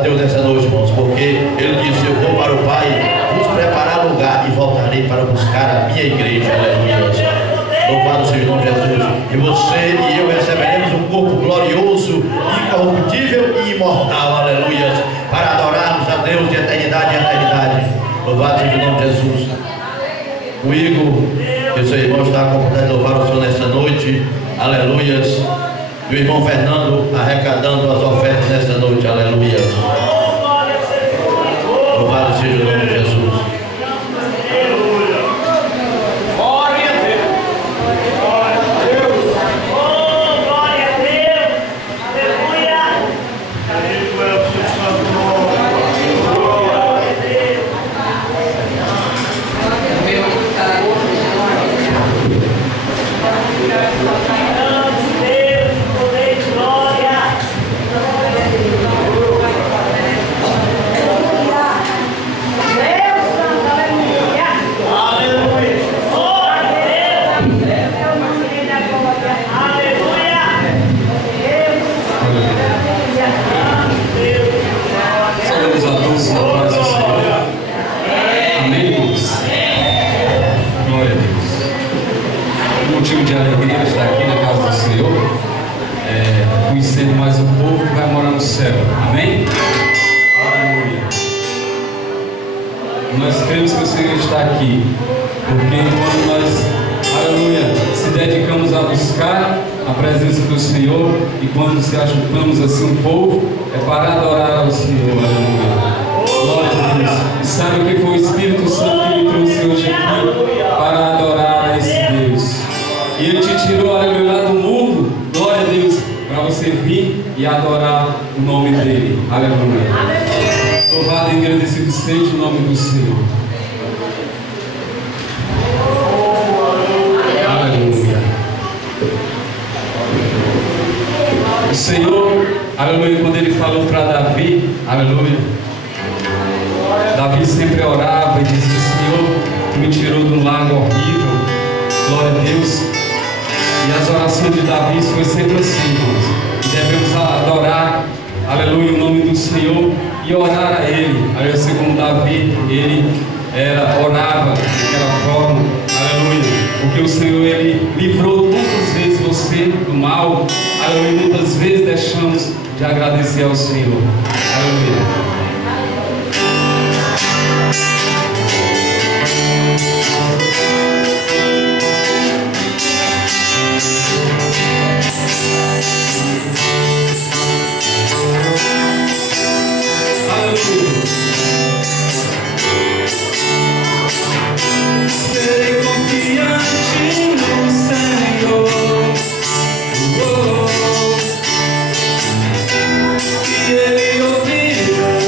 Deus nessa noite, irmãos, porque Ele disse: eu vou para o Pai, vos preparar lugar e voltarei para buscar a minha igreja. Aleluia. Louvado seja o nome de Jesus. E você e eu receberemos um corpo glorioso, incorruptível e imortal. Aleluia. Para adorarmos a Deus de eternidade em eternidade. Louvado seja o nome de Jesus. O Igor, que o seu irmão está com vontade de louvar o Senhor nessa noite. Aleluia. E o irmão Fernando arrecadando as ofertas nessa noite. Aleluia. Louvado seja o nome de Jesus. De alegria estar aqui na casa do Senhor, conhecendo mais um povo que vai morar no céu. Amém? Aleluia. Nós cremos que o Senhor está aqui, porque quando nós, aleluia, se dedicamos a buscar a presença do Senhor, e quando se ajuntamos assim um povo, é para adorar ao Senhor. Aleluia. Glória a Deus. E sabe o que foi o Espírito Santo que me trouxe hoje aqui? Para adorar a esse Deus. E Ele te tirou, aleluia, lá do mundo, glória a Deus, para você vir e adorar o nome dEle. Aleluia. Louvado e agradecido seja o nome do Senhor. Aleluia. O Senhor, aleluia, quando Ele falou para Davi, aleluia, Davi sempre orava e dizia: Senhor, Tu me tirou de um lago horrível, glória a Deus. E as orações de Davi foi sempre assim, irmãos. Devemos adorar, aleluia, o nome do Senhor e orar a Ele. Aleluia, segundo Davi, ele orava daquela forma, aleluia, porque o Senhor, Ele livrou muitas vezes você do mal, aleluia, muitas vezes deixamos de agradecer ao Senhor, aleluia. Serei confiante no Senhor, que Ele ouvirá.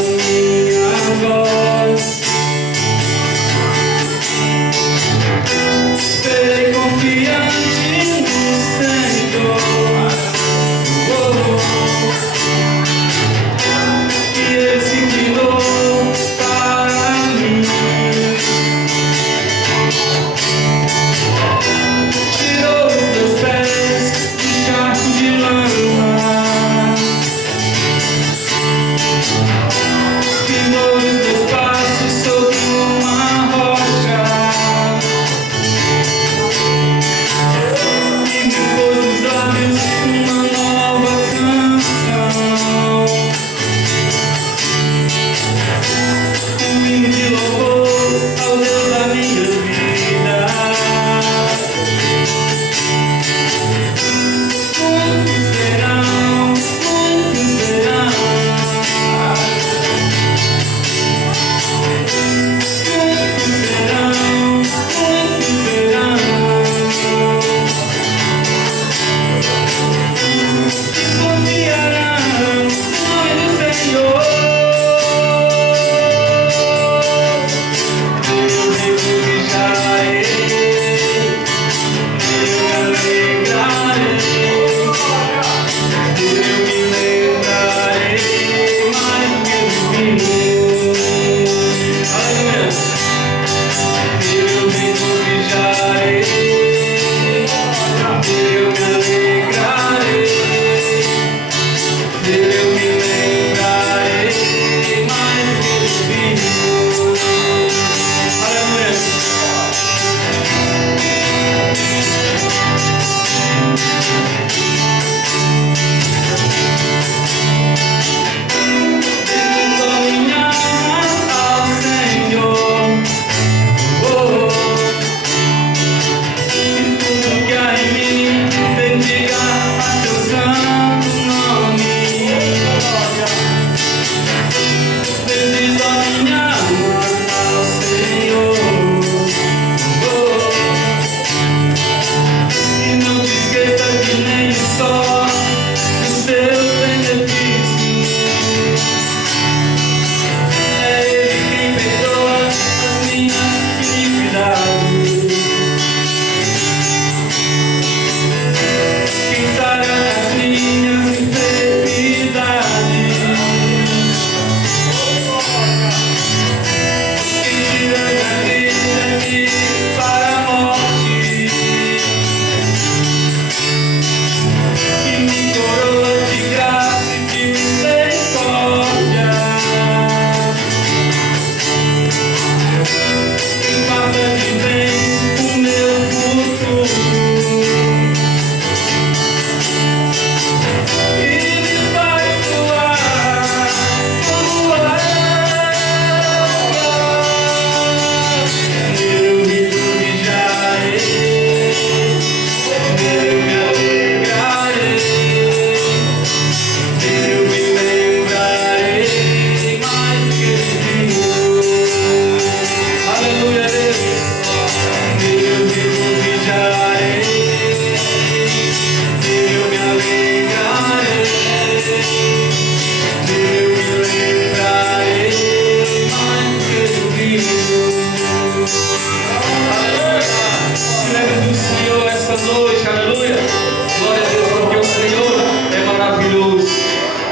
poderoso.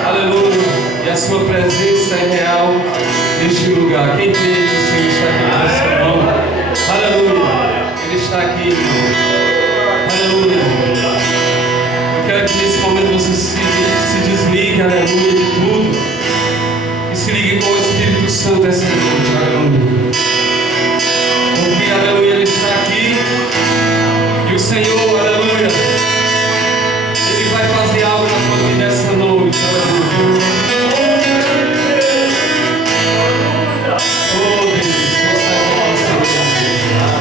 Aleluia. E a sua presença é real neste lugar. Quem crê que o Senhor está aqui nessa mão? Aleluia. Ele está aqui, irmão. Aleluia. Eu quero que nesse momento você se desligue, aleluia, de tudo. E se ligue com o Espírito Santo essa noite, aleluia. Porque, aleluia, Ele está aqui. E o Senhor, aleluia, Ele vai fazer algo na sua vida essa noite, aleluia. Oh, Deus, você está aqui, Senhor.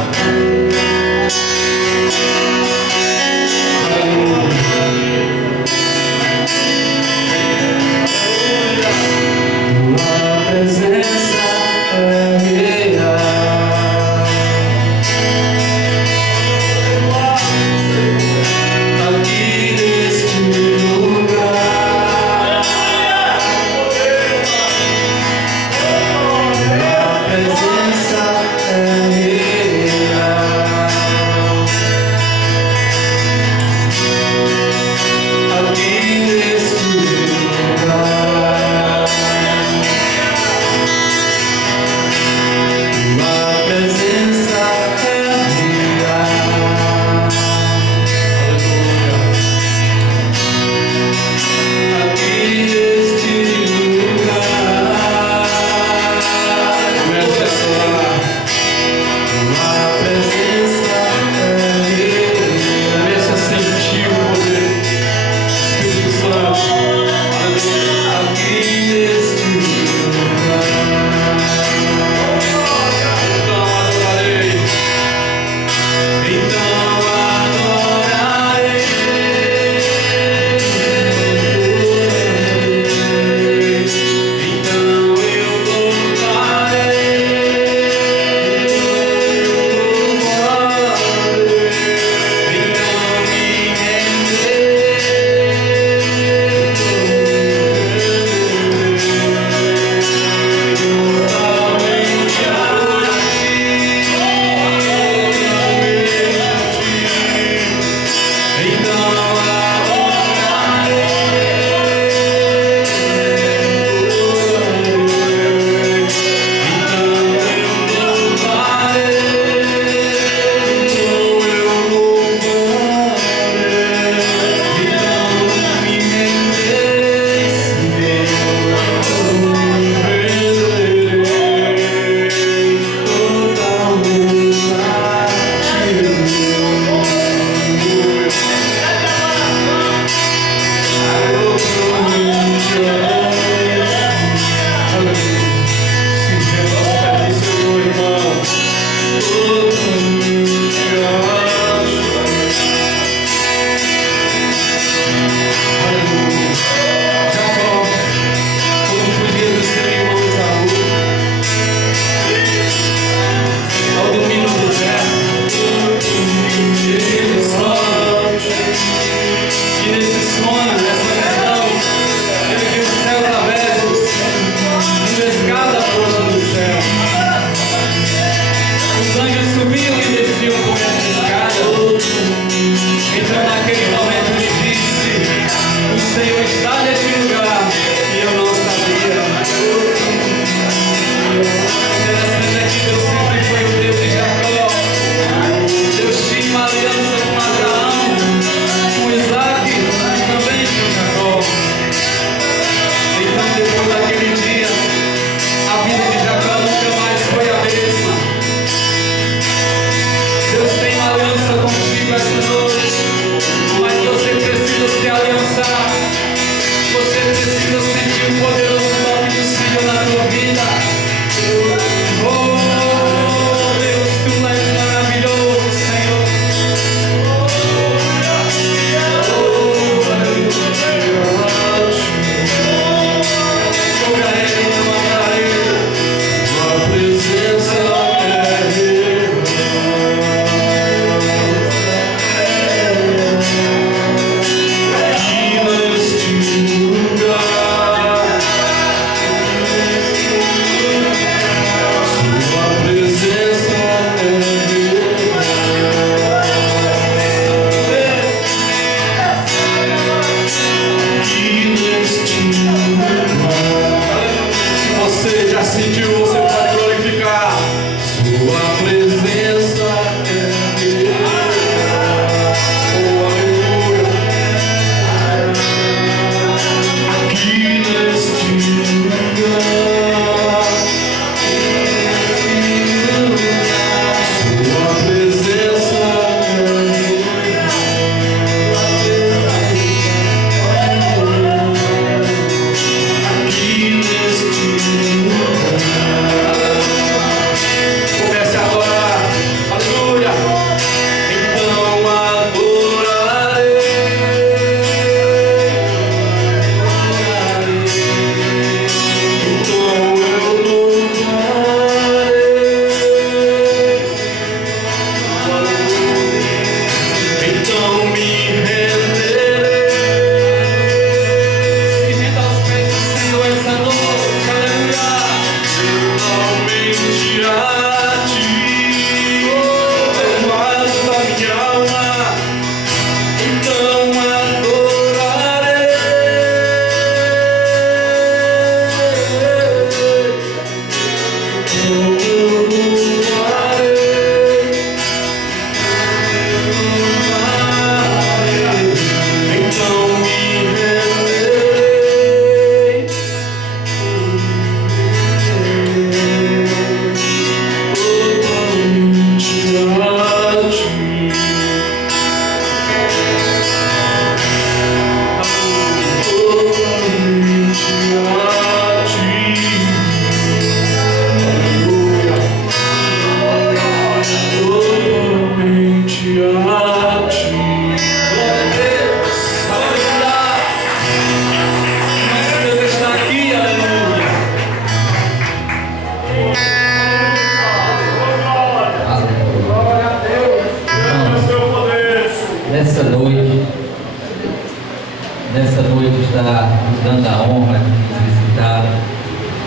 dando a honra de nos visitar,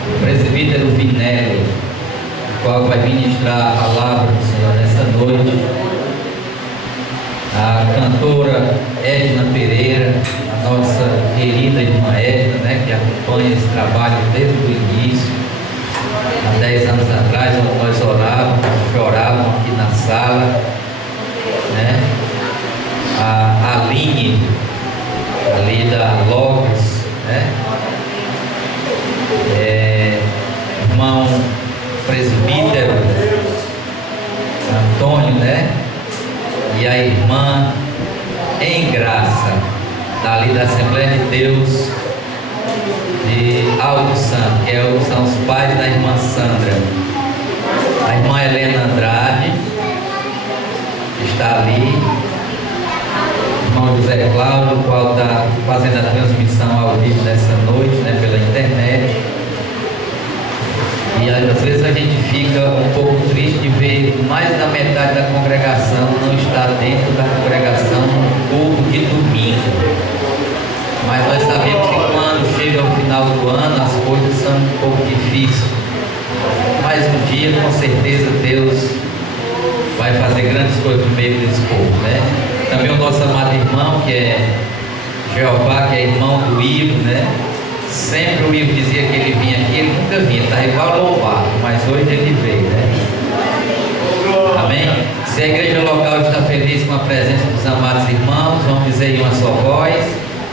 o presbítero Vinelli, o qual vai ministrar a palavra do Senhor nessa noite, a cantora Edna Pereira, a nossa querida irmã Edna, né, que acompanha esse trabalho desde o início, há 10 anos atrás, onde nós orávamos, chorávamos aqui na sala, né? A Aline, ali da Logos, né? Irmão presbítero Antônio, né? E a irmã em graça, dali da Assembleia de Deus de Alto Santo, que são os pais da irmã Sandra. A irmã Helena Andrade está ali, o irmão José Cláudio, o qual está fazendo a transmissão ao vivo nessa noite, né, pela internet. E às vezes a gente fica um pouco triste de ver mais da metade da congregação não estar dentro da congregação no culto de domingo. Mas nós sabemos que quando chega o final do ano as coisas são um pouco difíceis. Mas um dia, com certeza, Deus vai fazer grandes coisas no meio desse povo, né? Também o nosso amado irmão, que é Jeová, que é irmão do Ivo, né? Sempre o Ivo dizia que ele vinha aqui, ele nunca vinha, está igual louvado, mas hoje ele veio, né? Amém? Se a igreja local está feliz com a presença dos amados irmãos, vamos dizer em uma só voz: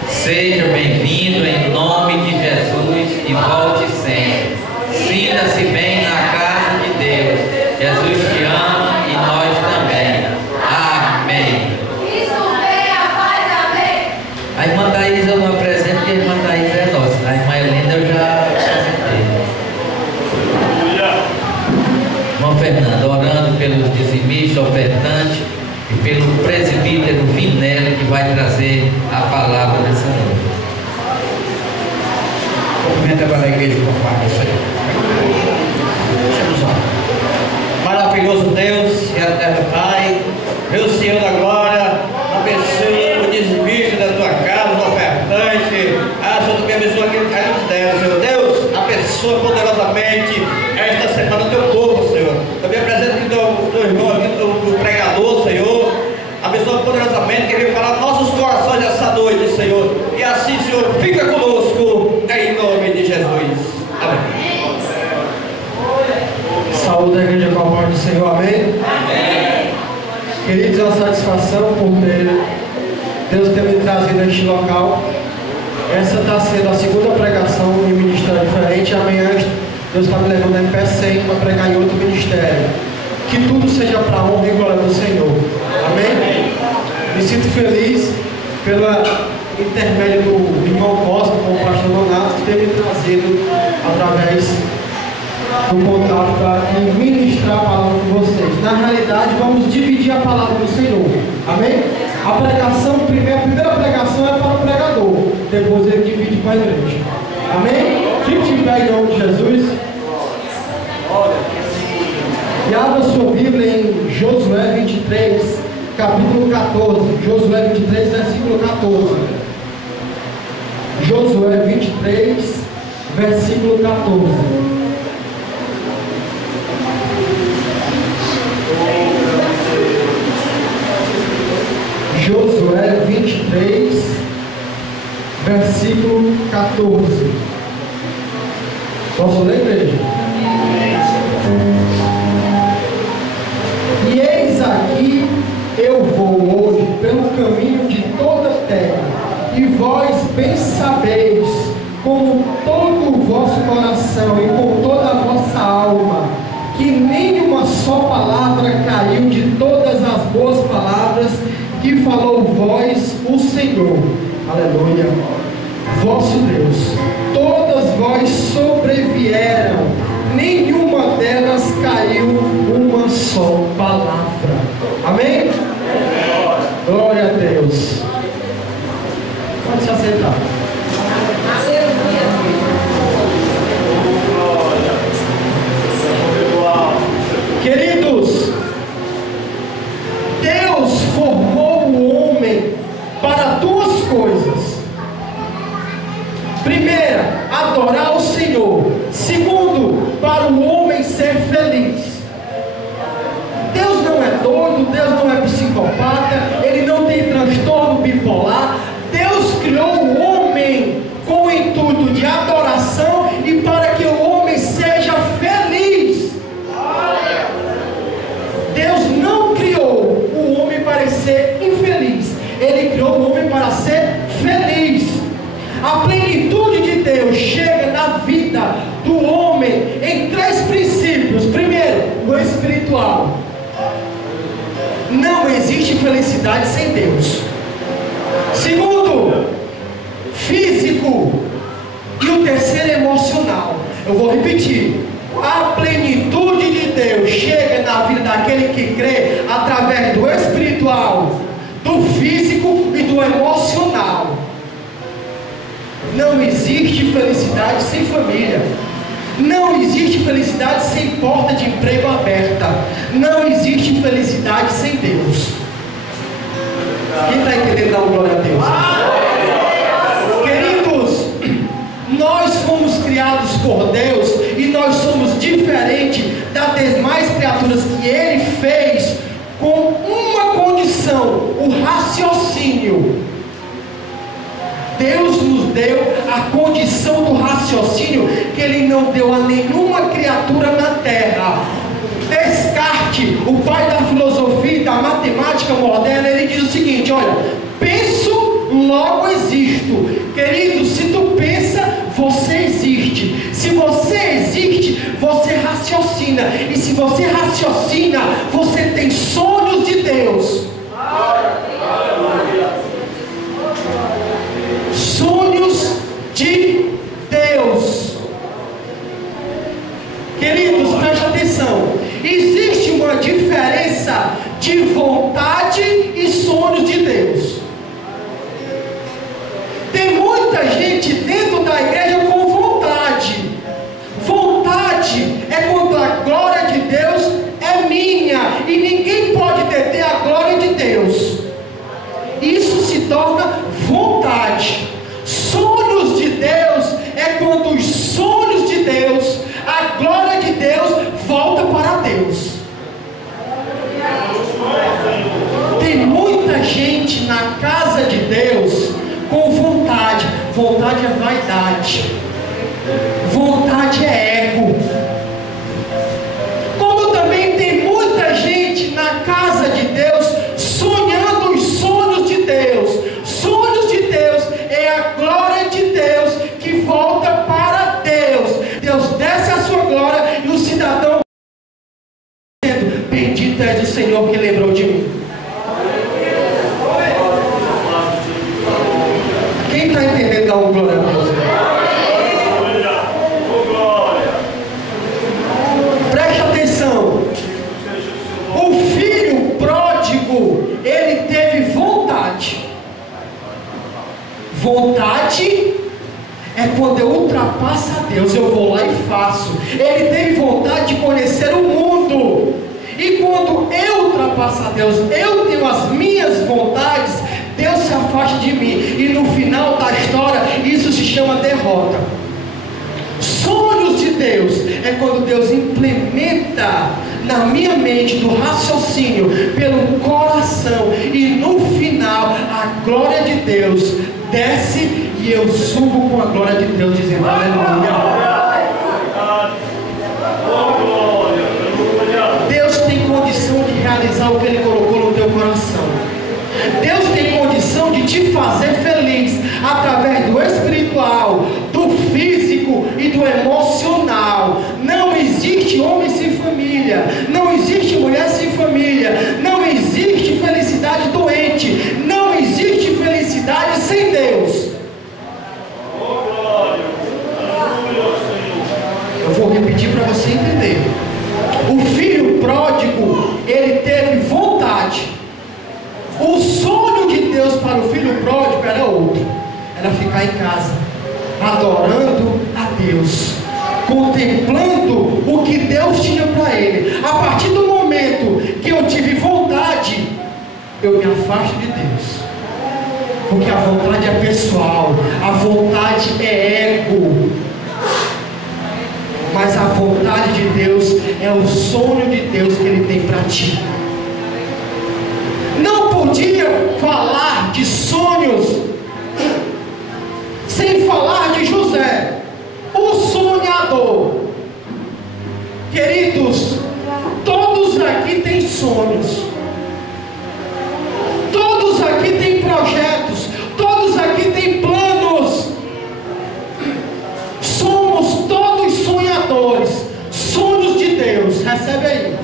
seja bem-vindo em nome de Jesus e volte sempre. Sinta-se bem na casa de Deus. Jesus te ama e nós também. Amém. A irmã Thaís eu não apresento, porque a irmã Thaís é nossa. A irmã Helena eu já apresentei. Irmão Fernando, orando pelos dizimistas, ofertantes e pelo presbítero Vinelli, que vai trazer a palavra nessa noite. Cumprimento agora a igreja com o Pai, isso aí. Maravilhoso Deus e eterno Pai, meu Senhor da glória, abençoe o dizimista da tua casa, o ofertante. Senhor, tu me abençoa aquele que nos der, Senhor Deus, abençoa poderosamente esta semana o teu povo, Senhor. Também apresento aqui teu irmão, aqui do pregador, Senhor. Abençoa poderosamente, que ele falar nossos corações essa noite, Senhor. E assim, Senhor, fica conosco, em nome de Jesus. Amém. Saúde a igreja com a paz do Senhor, amém? Amém. Queridos, é uma satisfação por Deus ter me trazido a este local. Essa está sendo a segunda pregação em um ministério diferente. Amanhã Deus está me levando em P100 para pregar em outro ministério. Que tudo seja para a honra e glória do Senhor. Amém? Me sinto feliz pela intermédio do irmão Costa, com o pastor Donato, que tem me trazido através do contato para ministrar a palavra com vocês. Na realidade, vamos dividir a palavra do Senhor. Amém? A pregação, a primeira pregação é para o pregador. Depois ele divide com a igreja. Amém? Fique de pé em nome de Jesus. E abra sua Bíblia em Josué 23, capítulo 14. Josué 23, versículo 14. Josué 23, versículo 14. Josué 23, versículo 14. Posso ler, igreja? E eis aqui eu vou hoje pelo caminho de toda a terra, e vós bem sabeis, com todo o vosso coração e com toda a vossa alma, que nenhuma só palavra caiu de todas as boas palavras que falou vós o Senhor, aleluia, vosso Deus. Todas vós sobrevieram, nenhuma delas caiu uma só palavra. Amém? Glória a Deus. Pode se aceitar. Queridos, Deus formou o homem para duas coisas. Primeiro, adorar o Senhor. Segundo, para o homem ser feliz. Deus não é doido, Deus não é psicopata, Ele não tem transtorno bipolar. Deus criou o homem com o intuito de adoração e para que o homem seja feliz. Deus não criou o homem para ser infeliz, Ele criou o homem para ser feliz. A plenitude de Deus chega na vida do homem em 3 princípios. Primeiro, o espiritual. Não existe felicidade sem Deus. Segundo, físico. E o terceiro, emocional. Eu vou repetir. A plenitude de Deus chega na vida daquele que crê através do espiritual, do físico e do emocional. Não existe felicidade sem família. Não existe felicidade sem porta de emprego aberta. Não existe felicidade sem Deus. Quem está entendendo? Dá uma glória a Deus. Queridos, nós fomos criados por Deus e nós somos diferentes das demais criaturas que Ele fez com uma condição: o raciocínio. Deus nos deu a condição do raciocínio que Ele não deu a nenhuma criatura na terra. Descartes, o pai da filosofia e da matemática moderna, ele diz o seguinte: olha, penso, logo existo. Querido, se tu pensa, você existe. Se você existe, você raciocina. E se você raciocina, você tem sonhos de Deus. Sonhos de Deus. Queridos, preste atenção. Existe uma diferença de vontade e sonhos de Deus. Tem muita gente dentro da igreja com vontade. Vontade é quando a glória de Deus é minha e ninguém pode deter a glória de Deus. Isso se torna vontade. Sonhos de Deus é quando os sonhos de Deus, a glória de Deus volta para Deus. Tem muita gente na casa de Deus com vontade. Vontade é vaidade. Vontade é ego. Como também tem muita gente na casa de Deus sonhando os sonhos de Deus. Sonhos de Deus é a glória de Deus que volta para Deus. Deus desce a sua glória e o cidadão dizendo: bendito és o Senhor que lembrou de mim. Quem está entendendo? Dá uma glória a Deus. Preste atenção. O filho pródigo, ele teve vontade. Vontade é quando eu ultrapasso a Deus, eu vou lá e faço. Ele teve vontade de conhecer o mundo. E quando eu ultrapasso a Deus, eu tenho as minhas vontades, Deus se afasta de mim. E no final da história, isso se chama derrota. Sonhos de Deus é quando Deus implementa na minha mente, do raciocínio, pelo coração, e no final a glória de Deus desce e eu subo com a glória de Deus, dizendo aleluia. Deus tem condição de realizar o que Ele colocou no teu coração. Deus tem condição de te fazer feliz através do espiritual, do físico e do emocional. Não existe homem sem família, não existe mulher sem família, não existe felicidade doente, não existe felicidade sem Deus. Eu vou repetir para você entender. O filho pródigo, ele teve vontade. O sonho de Deus para o filho pródigo era outro. Era ficar em casa, adorando a Deus, contemplando o que Deus tinha para ele. A partir do momento que eu tive vontade, eu me afasto de Deus. Porque a vontade é pessoal, a vontade é ego. sonho de Deus que Ele tem para ti. Não podia falar de sonhos sem falar de José, o sonhador. Queridos, todos aqui têm sonhos, todos aqui têm projetos, todos aqui têm planos. Somos todos sonhadores, sonhos de Deus. Recebe aí.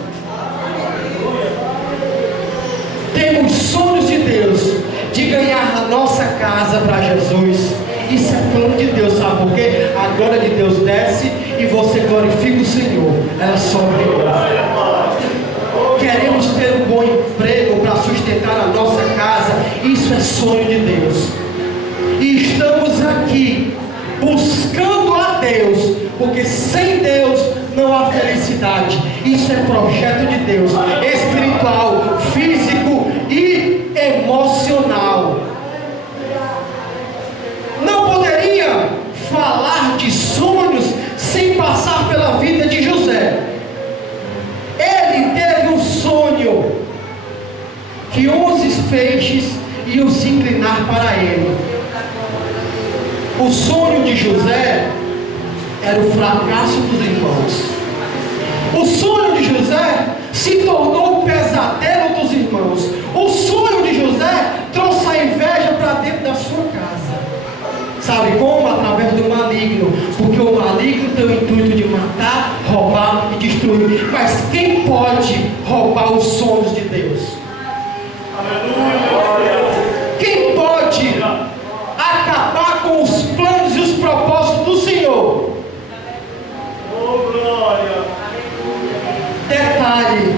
Temos sonhos de Deus, de ganhar a nossa casa para Jesus. Isso é plano de Deus, sabe por quê? A glória de Deus desce e você glorifica o Senhor. Ela sobe de novo. Queremos ter um bom emprego para sustentar a nossa casa. Isso é sonho de Deus. E estamos aqui buscando a Deus, porque sem Deus não há felicidade. Isso é projeto de Deus, espiritual, físico e emocional. Não poderia falar de sonhos sem passar pela vida de José. Ele teve um sonho que 11 feixes iam se inclinar para ele. O sonho de José era o fracasso dos irmãos. O sonho de José se tornou o pesadelo dos irmãos. O sonho de José trouxe a inveja para dentro da sua casa. Sabe como? Através do maligno. Porque o maligno tem o intuito de matar, roubar e destruir. Mas quem pode roubar os sonhos de Deus? Quem pode acabar com os planos e os propósitos do Senhor? Detalhe: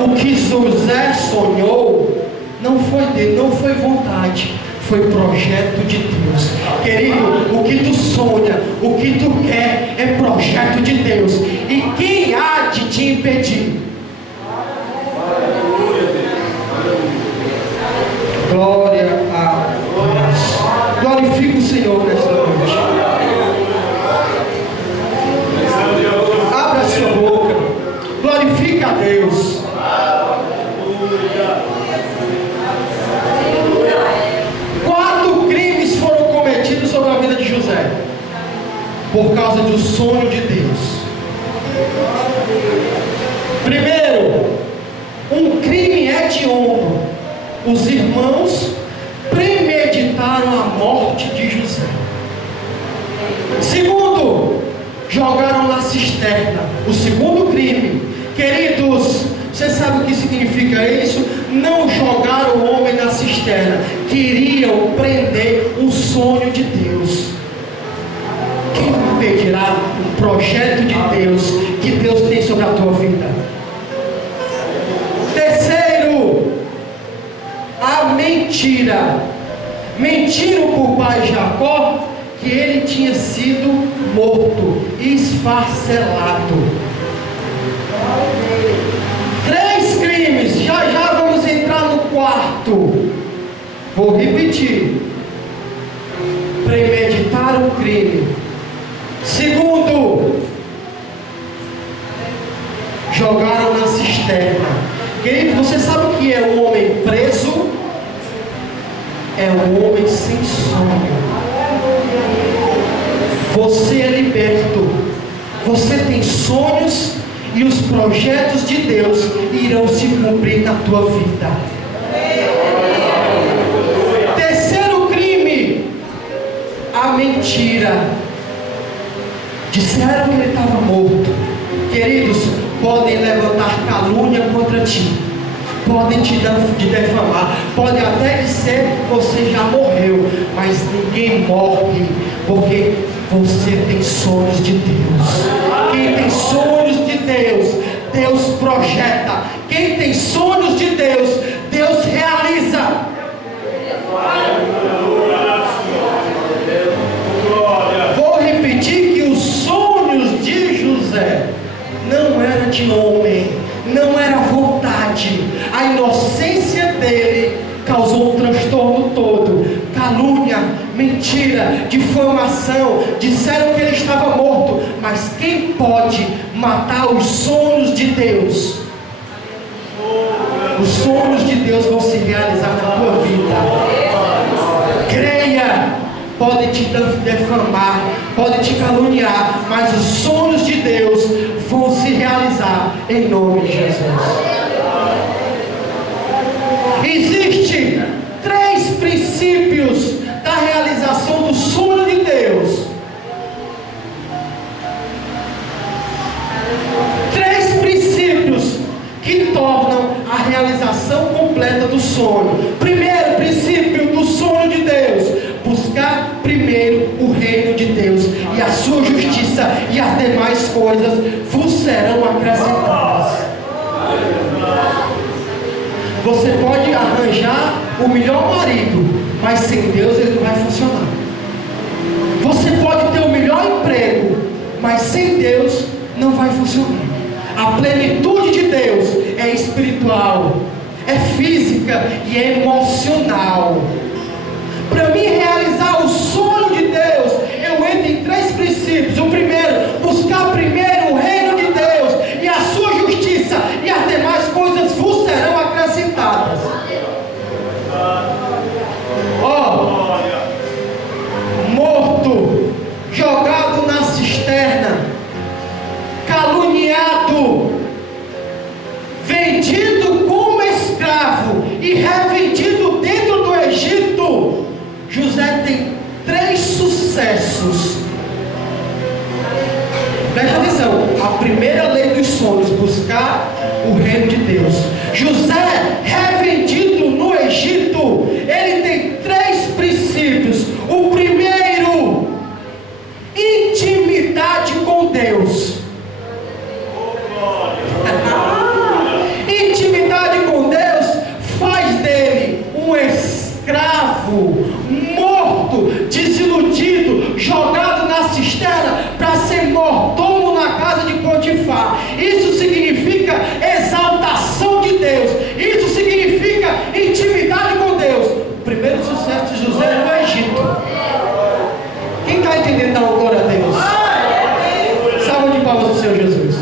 o que José sonhou não foi dele, não foi vontade, foi projeto de Deus. Querido, o que tu sonha, o que tu quer é projeto de Deus. E quem há de te impedir? Glória a Deus. Glorifica o Senhor nesta noite. Abra a sua boca. Glorifica a Deus. Sobre a vida de José, por causa do sonho de Deus. Primeiro, um crime hediondo. Os irmãos premeditaram a morte de José. Segundo, jogaram na cisterna. O segundo crime. Queridos, você sabe o que significa isso? Não jogaram o homem na cisterna. Queriam prender um sonho de Deus. Quem impedirá o projeto de Deus que Deus tem sobre a tua vida? Terceiro, a mentira. Mentiram para o pai Jacó que ele tinha sido morto, esfacelado. 3 crimes, já vamos entrar no quarto. Vou repetir: premeditar o crime. Segundo, jogaram na cisterna. Querido, você sabe o que é um homem preso? É um homem sem sonho. Você é liberto. Você tem sonhos e os projetos de Deus irão se cumprir na tua vida. Terceiro crime, a mentira. Disseram que ele estava morto. Queridos, podem levantar calúnia contra ti, podem te defamar, podem até dizer que você já morreu, mas ninguém morre, porque você tem sonhos de Deus. Quem tem sonhos de Deus, Deus projeta. Quem tem sonhos de Deus, Deus realiza. Vou repetir que os sonhos de José não era de homem, não era vontade. A inocência dele causou um transtorno todo. Calúnia, mentira, difamação. Disseram que ele estava morto, mas quem pode matar os sonhos de Deus? Os sonhos de Deus vão se realizar na tua vida. Creia. Podem te defamar, podem te caluniar, mas os sonhos de Deus vão se realizar em nome de Jesus. Existem 3 princípios da realização do sonho de Deus. 3 princípios que tornam a realização completa do sonho. Primeiro princípio do sonho de Deus: buscar primeiro o reino de Deus e a sua justiça, e as demais coisas vos serão acrescentadas. Você pode arranjar o melhor marido, mas sem Deus ele não vai funcionar. Você pode ter o melhor emprego, mas sem Deus não vai funcionar. A plenitude de Deus é espiritual, é física e é emocional. Para mim realizar o sonho de Deus, eu entro em 3 princípios. O primeiro, buscar primeiro o reino de Deus e a sua justiça, e as demais coisas vos serão acrescentadas. Morto, jogado na cisterna, caluniado, vendido como escravo e revendido dentro do Egito. José tem 3 sucessos. Preste atenção. A primeira lei dos sonhos: buscar o reino de Deus. José, revendido no Egito, ele tem 3 princípios. O primeiro, intimidade com Deus. Intimidade com Deus faz dele um escravo, morto, desiludido, jogado na cisterna para ser mordomo na casa de Potifar. Isso significa exaltação de Deus. Isso significa intimidade com Deus. O primeiro sucesso de José é no Egito. Quem está entendendo? Dá uma glória a Deus. Salva de palmas do Senhor Jesus.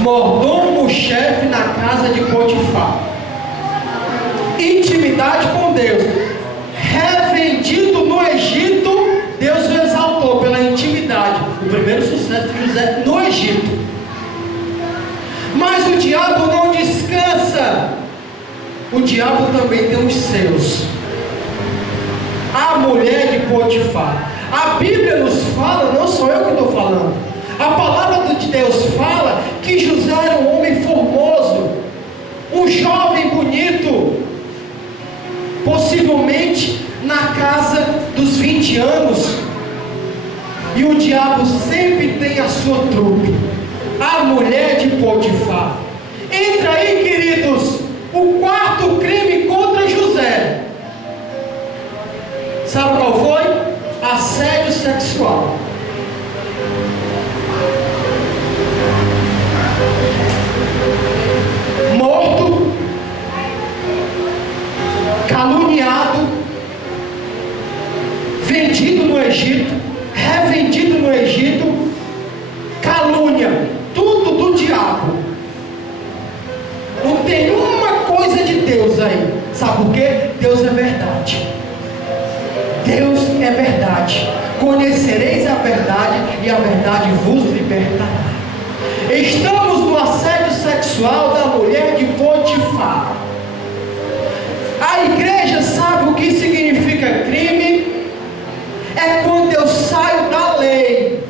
Mordomo chefe na casa de Potifar. Intimidade com Deus. Revendido no Egito, Deus o exaltou pela intimidade. O primeiro sucesso de José no Egito. Mas o diabo não descansa. O diabo também tem os seus. A mulher de Potifar. A Bíblia nos fala, não sou eu que estou falando. A palavra de Deus fala que José era um homem formoso, um jovem bonito, possivelmente na casa dos 20 anos. E o diabo sempre tem a sua trupe. A mulher de Potifar. Entra aí, queridos, o 4º crime contra José. Sabe qual foi? Assédio sexual. Morto, caluniado, vendido no Egito, revendido no Egito, calúnia, tudo do diabo. Não tem uma coisa de Deus aí. Sabe por quê? Deus é verdade. Deus é verdade. Conhecereis a verdade e a verdade vos libertará. Estamos no assédio sexual da mulher de Potifar. A igreja sabe o que significa crime? É quando eu saio da lei,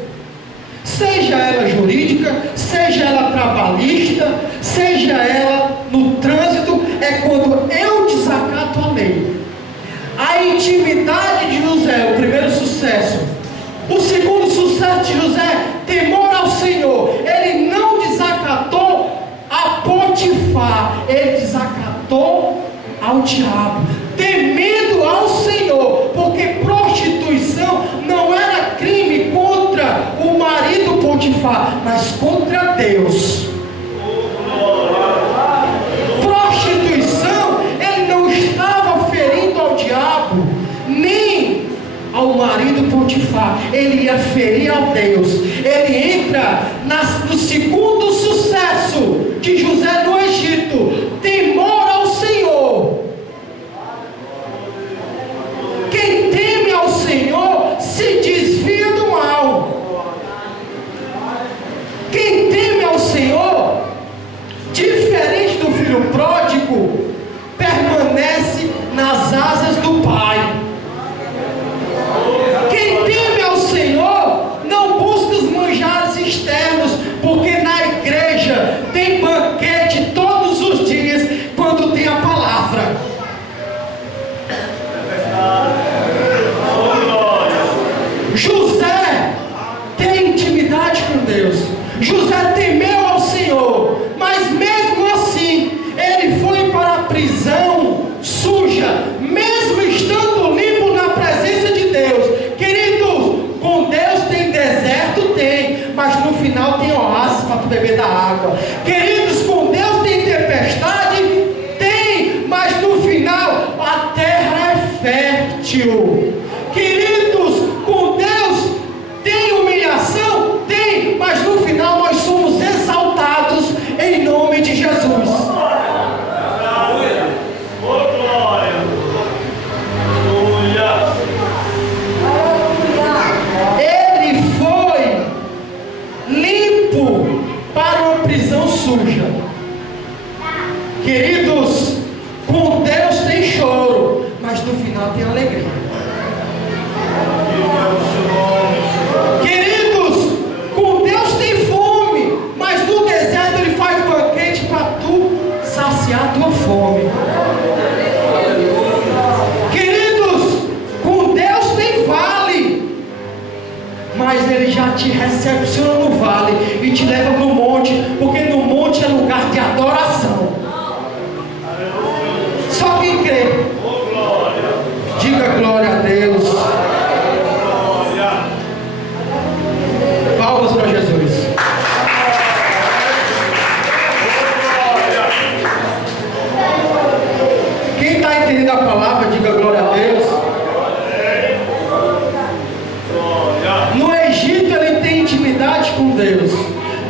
seja ela jurídica, seja ela trabalhista, seja ela no trânsito. É quando eu desacato a lei. A intimidade de José, o primeiro sucesso. O segundo sucesso de José, temor ao Senhor. Ele não desacatou a Potifar, ele desacatou ao diabo, temendo ao Senhor, porque prostituição não era crime contra o marido Potifar, mas contra Deus. Prostituição, ele não estava ferindo ao diabo, marido Potifar, ele ia ferir ao Deus. Ele entra no segundo sucesso de José no Egito: temor ao Senhor. Quem teme ao Senhor se desvia do mal. Quem teme ao Senhor, diferente do filho pródigo, permanece nas asas do Pai. Quem teme ao Senhor não busca os manjares externos, porque na igreja tem banquete todos os dias quando tem a palavra. José tem intimidade com Deus. José temeu ao Senhor, mas mesmo assim ele foi para a prisão suja, mesmo estando limpo na presença de Deus. Queridos, com Deus tem deserto? Tem, mas no final tem oásis para tu beber da água. Queridos, com Deus tem tempestade? Tem, mas no final a terra é fértil. Queridos, com Deus tem humilhação? Tem, mas no final nós somos exaltados em nome de Jesus. Ele foi limpo para uma prisão suja. Queridos, com Deus tem choro, mas no final tem alegria. Queridos, com Deus tem fome, mas no deserto ele faz banquete para tu saciar a tua fome. Queridos, com Deus tem vale, mas ele já te recepciona no vale e te leva no monte, porque no monte é lugar de adoração. Só quem crê, diga glória a Deus. Palmas para Jesus. Quem está entendendo a palavra, diga glória a Deus. No Egito ele tem intimidade com Deus.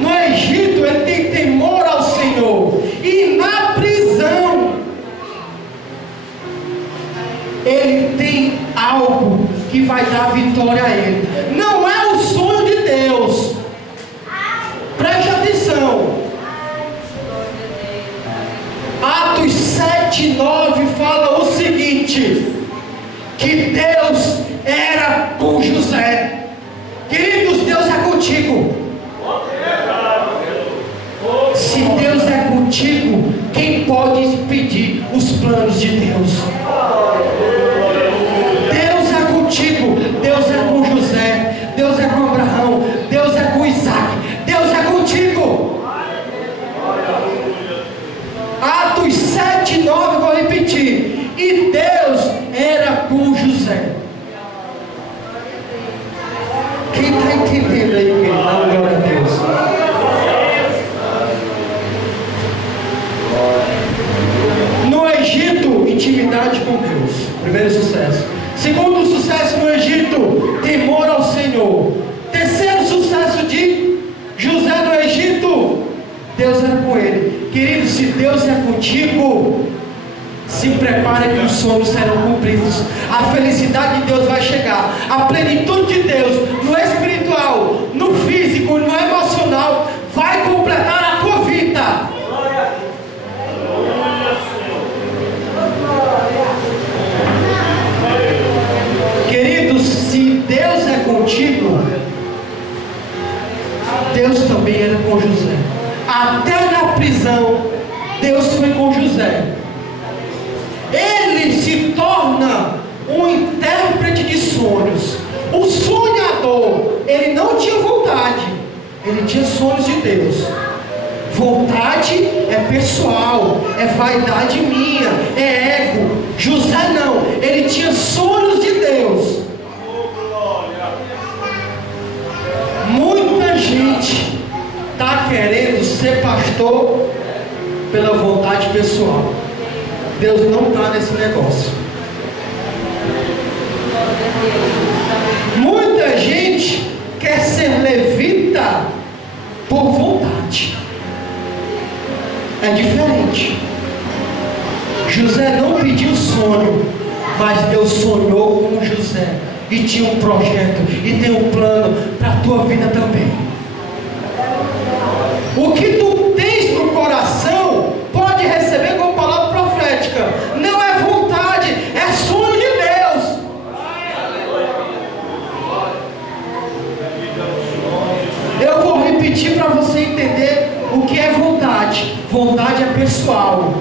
No Egito ele tem temor ao Senhor. E na prisão ele tem algo que vai dar vitória a ele. Não é o sonho de Deus. Preste atenção. Atos 7:9 fala o seguinte: que Deus era com José. Queridos, Deus é contigo. Se Deus é contigo, quem pode impedir os planos de Deus? Deus é contigo. Deus é com José. Deus é com Abraão. Deus é com Isaac. Deus é contigo. Atos 7:9, vou repetir. E Deus era com José. Quem está entendendo aí, querido? Dá glória a Deus. No Egito, intimidade com Deus. Primeiro sucesso. Segundo sucesso no Egito, temor ao Senhor. Terceiro sucesso de José no Egito, Deus era com ele. Querido, se Deus é contigo, se prepare que os sonhos serão cumpridos. A felicidade de Deus vai chegar. A plenitude de Deus no espiritual, no físico, no emocional, vai completar a tua vida. Queridos, se Deus é contigo, Deus também era com José. Até na prisão, Deus foi com José. Ele se torna um intérprete de sonhos. O sonhador, ele não tinha vontade, ele tinha sonhos de Deus. Vontade é pessoal, é vaidade minha, é ego. José não, ele tinha sonhos de Deus. Muita gente está querendo ser pastor pela vontade pessoal. Deus não está nesse negócio. Mas Deus sonhou com José e tinha um projeto e tem um plano para a tua vida também. O que tu tens no coração pode receber como palavra profética. Não é vontade, é sonho de Deus. Eu vou repetir para você entender o que é vontade. Vontade é pessoal.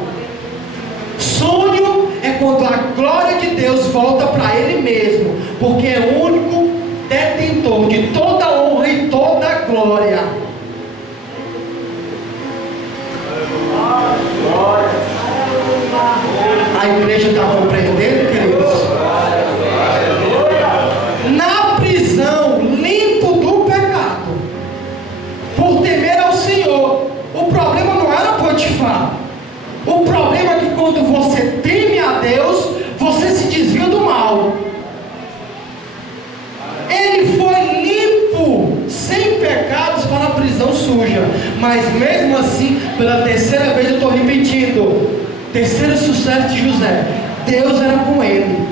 Sonho é quando a glória de Deus volta para Ele mesmo, porque é o único detentor de toda honra e toda glória. A igreja está compreendendo, queridos? Na prisão, limpo do pecado, por temer ao Senhor. O problema não era Potifar. O problema é que quando você teme a Deus, você se desvia do mal. Ele foi limpo, sem pecados, para a prisão suja. Mas mesmo assim, pela terceira vez eu estou repetindo, terceiro sucesso de José, Deus era com ele.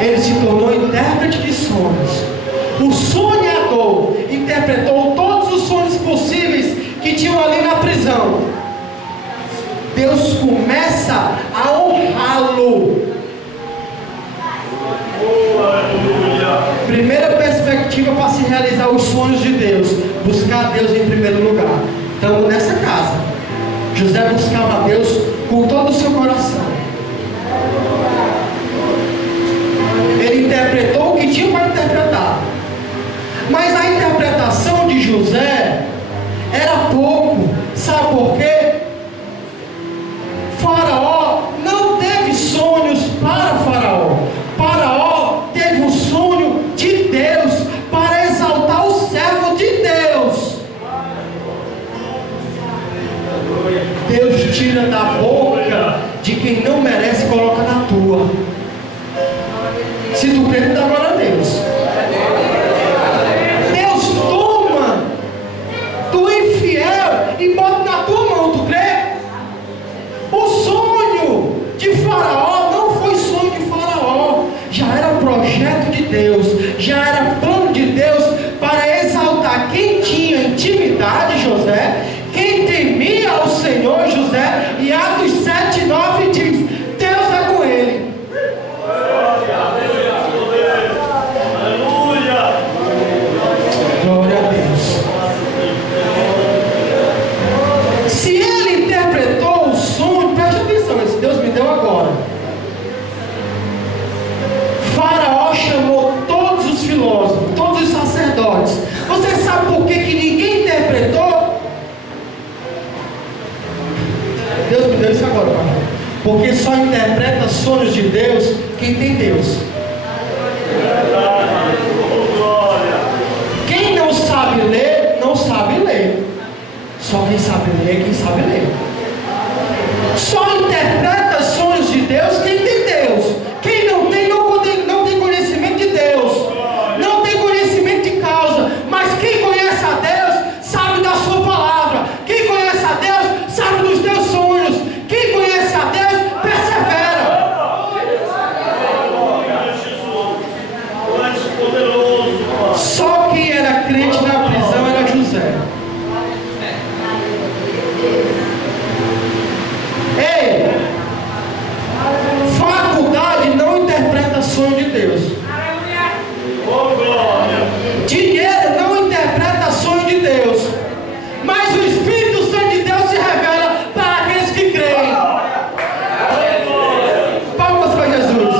Ele se tornou intérprete de sonhos. O sonhador interpretou todos os sonhos possíveis que tinham ali na prisão. Deus começa a honrá-lo. Primeira perspectiva para se realizar os sonhos de Deus: buscar Deus em primeiro lugar. Estamos nessa casa. José buscava Deus com todo o seu coração. Ele interpretou o que tinha para interpretar. Mas a interpretação de José era pouco. Sabe por quê? Faraó não teve sonhos para Faraó. Faraó teve um sonho de Deus para exaltar o servo de Deus. Deus tira da boca de quem não merece e coloca na tua. Se tu crê, dá glória a Deus. Deus toma do infiel e bota na tua mão, tu crê? O sonho de Faraó não foi sonho de Faraó, já era projeto de Deus, já era plano de Deus para exaltar quem tinha intimidade, José, quem temia ao Senhor, José. E Atos 7:9 diz: Deus é com ele. Glória a Deus. Se ele interpretou o sonho, preste atenção, esse Deus me deu agora. Faraó chamou todos os filósofos, todos os sacerdotes. Você sabe por que ninguém interpretou? Deus me deu isso agora, pai. Porque só interpreta sonhos de Deus quem tem Deus. Quem não sabe ler, não sabe ler. Só quem sabe ler é quem sabe ler. Só interpreta sonhos de Deus quem tem Deus. Quem não tem, não tem conhecimento de Deus. Não tem conhecimento de causa. Mas quem conhece a Deus, sabe da sua palavra. Quem conhece a Deus, sabe dos teus sonhos. Quem conhece a Deus, persevera. Só quem era crente na prisão era José. Ei, faculdade não interpreta sonho de Deus. Dinheiro não interpreta sonho de Deus. Mas o Espírito Santo de Deus se revela para aqueles que creem. Palmas para Jesus.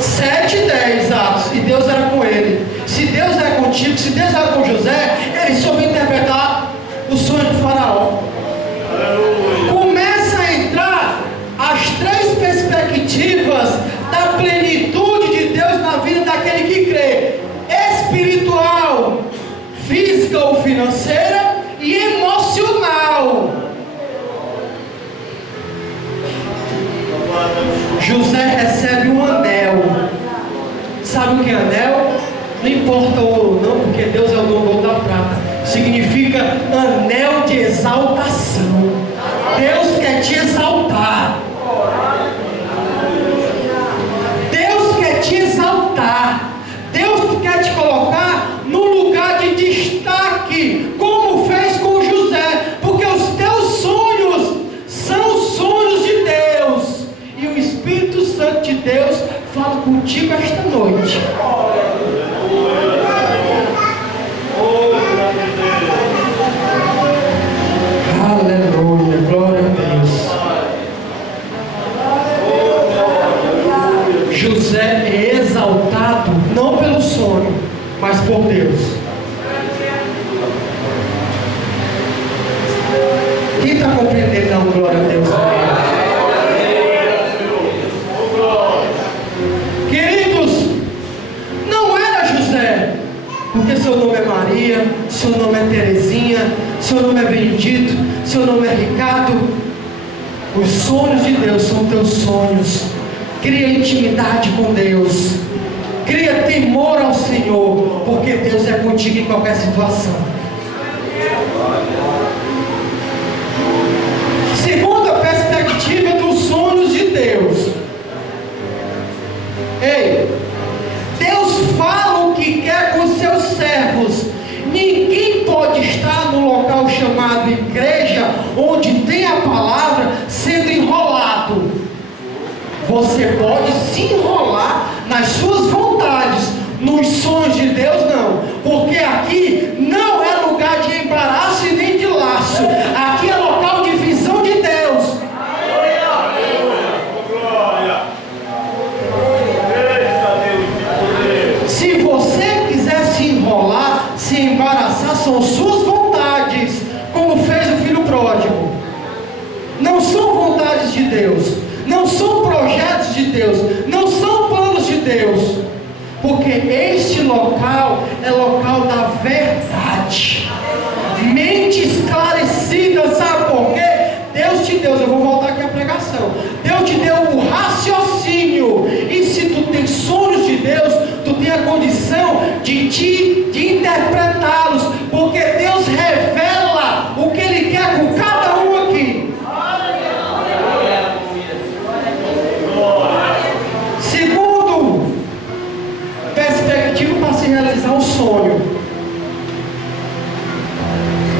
Sete e 10 Atos. E Deus era com ele. Se Deus era contigo, se Deus era com José, ele soube interpretar o sonho de Faraó. Começa a entrar as três perspectivas da plenitude de Deus na vida daquele que crê: espiritual, física ou financeira e emocional. José recebe um anel. Sabe o que é anel? Não importa o ouro não, porque Deus é o dono da prata. Significa significa anel de exaltação. Deus quer te exaltar. Deus quer te exaltar. Deus quer te colocar num lugar de destaque, como fez com José, porque os teus sonhos são os sonhos de Deus, e o Espírito Santo de Deus fala contigo esta noite. Aleluia, glória a Deus. José é exaltado não pelo sonho, mas por Deus. Quem está compreendendo? Não, glória a Deus. Queridos, não era José, porque seu nome é Maria, seu nome é Terezinha, seu nome é Benedito, seu nome é Ricardo. Os sonhos de Deus são teus sonhos. Cria intimidade com Deus. Cria temor ao Senhor, porque Deus é contigo em qualquer situação. Segunda perspectiva dos sonhos de Deus. Ei, Deus fala o que quer com os seus servos. Ninguém pode estar no local chamado igreja, onde tem a palavra, sendo enrolado. Você pode se enrolar nas suas vontades, nos sonhos de Deus não, porque aqui não é lugar de embaraço e nem de laço. Aqui é local de visão de Deus. Se você quiser se enrolar, se embaraçar, são suas vontades, como fez o filho pródigo. Não são vontades de Deus, não são projetos de Deus, não são planos de Deus, porque este local é local da verdade, mente esclarecida. Sabe por quê? Deus te deu, eu vou voltar aqui à pregação, Deus te deu o raciocínio, e se tu tem sonhos de Deus, tu tem a condição de interpretá-los, porque Deus revela o que Ele quer com cada um aqui. Segundo perspectiva para se realizar um sonho,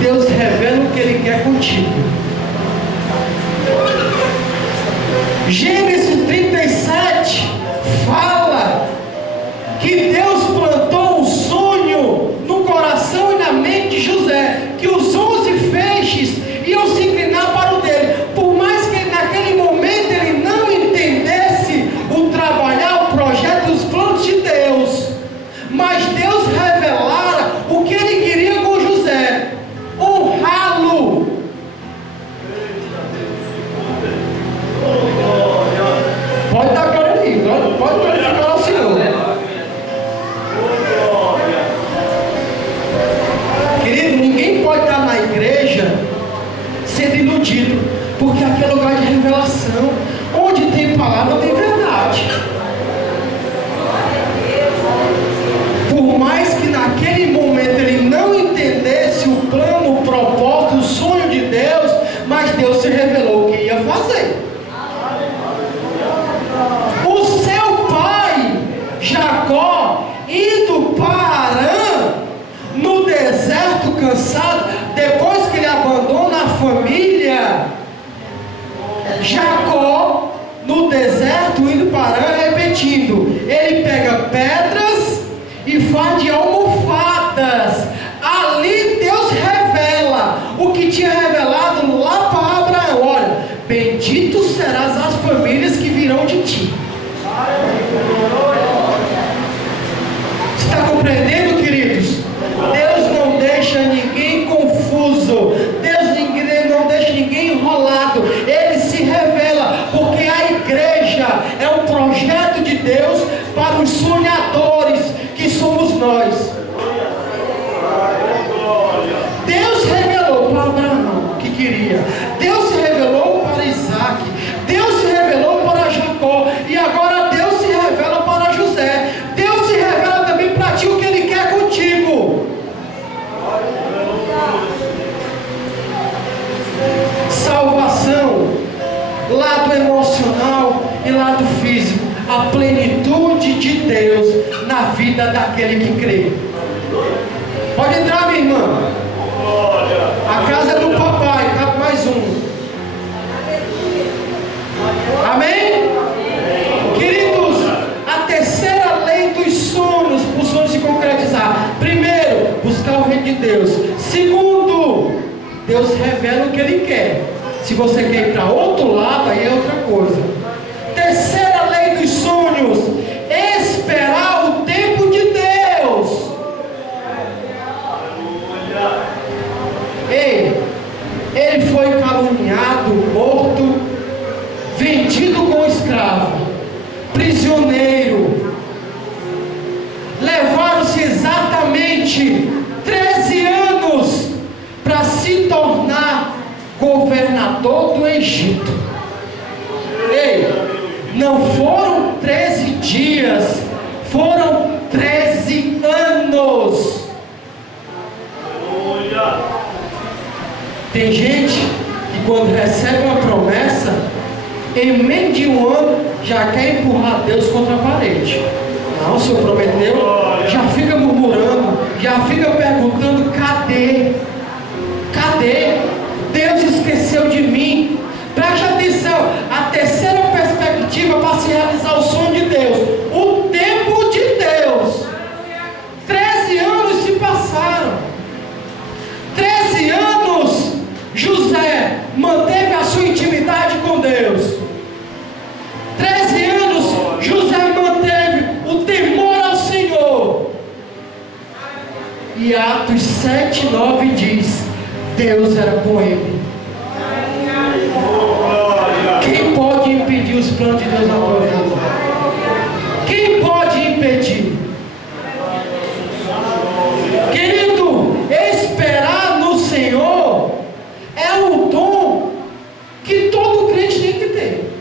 Deus revela o que Ele quer contigo. Gênesis 37 fala que Deus plantou um sonho no coração e na mente de José, que os 11 feixes iam se inclinar para o dele. Por mais que naquele momento ele não entendesse o trabalhar, o projeto e os planos de Deus, mas Deus revelara o que ele queria com José: honrá-lo. Pode dar glória aí, pode glorificar ao Senhor. Querido, ninguém pode estar na igreja sendo iludido, porque aqui é lugar de revelação. Onde tem palavra, tem verdade. Por mais que naquele momento ele não entendesse o plano, o propósito, o sonho de Deus, mas Deus se revelou o que ia fazer. O seu pai, Jacó, indo para Arã, no deserto, cansado, depois que ele abandona a família, Jacó, no deserto, indo para Arã, repetindo, ele pega pedras e faz de almofadas. Ali Deus revela o que tinha revelado lá para Abraão: olha, bendito serás as famílias que virão de ti. Você está compreendendo, queridos? Deus não deixa ninguém confuso, Deus não deixa ninguém enrolado. Ele se revela, porque a igreja é um projeto de Deus para os sonhadores que somos nós. lado emocional e lado físico. A plenitude de Deus na vida daquele que crê. Pode entrar, minha irmã. A casa é do papai, cabe mais um. Amém? Queridos, a terceira lei dos sonhos, para os sonhos se concretizar. Primeiro, buscar o reino de Deus. Segundo, Deus revela o que Ele quer. Se você quer ir para outro lado, aí é outra coisa. Terceira lei dos sonhos: esperar o tempo de Deus. Ei, ele foi caluniado, morto, vendido como escravo, prisioneiro. Levaram-se exatamente 13 anos para se tornar governador do Egito. Ei, não foram 13 dias, foram 13 anos. Tem gente que quando recebe uma promessa, em meio de um ano, já quer empurrar Deus contra a parede. Não, o Senhor prometeu, já fica murmurando, já fica perguntando: cadê? Cadê? Deus esqueceu de mim. Preste atenção, a terceira perspectiva para se realizar o sonho de Deus: o tempo de Deus. 13 anos se passaram. 13 anos José manteve a sua intimidade com Deus. 13 anos José manteve o temor ao Senhor. E Atos 7:9 diz: Deus era com ele. Quem pode impedir os planos de Deus na tua vida? Quem pode impedir? Querido, esperar no Senhor é um dom que todo crente tem que ter.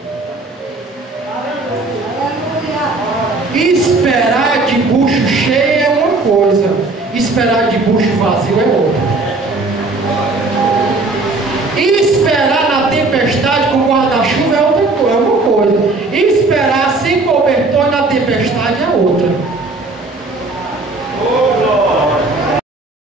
Esperar de bucho cheio é uma coisa, esperar de bucho vazio é outra. Esperar na tempestade com guarda-chuva é uma coisa. Esperar sem cobertor na tempestade é outra.